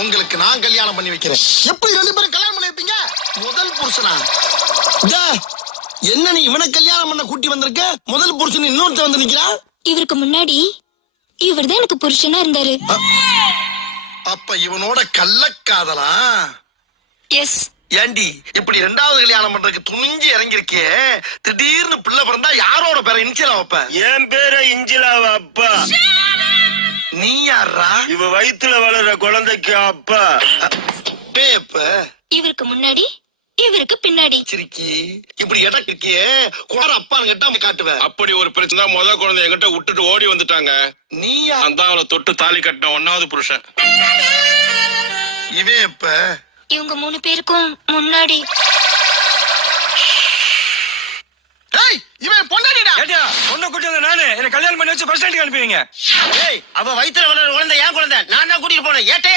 உங்களுக்கு நான் கல்யாணம் பண்ணி வைக்கிறேன். எப்படி 2 பேரும் கல்யாணம் பண்ணி வைப்பீங்க? முதல் புருஷனா? என்ன நீ இவனை கல்யாணம் பண்ண கூட்டி வந்திருக்க? முதல் புருஷன் இன்னொருத்த வந்து நிக்கிறான். இவருக்கு முன்னாடி இவர்தான் எனக்கு புருஷனா இருந்தாரு. அப்ப இவனோட கள்ளக்காதலா? எஸ். ஏண்டி இப்படி 2வது கல்யாணம் பண்றதுக்கு துணிஞ்சு இறங்கிருக்கே, திடீர்னு பிள்ளை பிறந்தா யாரோட பேரை இன்சிலா வைப்ப? என் பேரை இஞ்சிலாவ அப்பா. நீ யாரா? இவ வயித்துல வளர்ற குழந்தைக்கு அப்பா. இவருக்கு முன்னாடி இவருக்கு பின்னாடி. சிரிக்கி இப்படி இடக்கிறியே, குமார அப்பான்னு கேட்டா காட்டுவேன். அப்படி ஒரு பிரச்சனை முத குழந்தை என்கிட்ட விட்டுட்டு ஓடி வந்துட்டாங்க. நீ அந்த அவளை தொட்டு தாலி கட்டின 1வது புருஷன். இவன் எப்ப? இவங்க 3 பேருக்கும் முன்னாடி. இவன் பொண்டாடிடா. ஏடியா பொண்ணை கூட்டி வந்த நானு என்ன கல்யாணம் பண்ணி வச்சு பஸ் ஸ்டாண்டுக்கு அனுப்புவீங்க? அவ வயித்துல வளர்ற குழந்தை என் குழந்தை, நான் தான் கூட்டிட்டு போனேன். ஏட்டே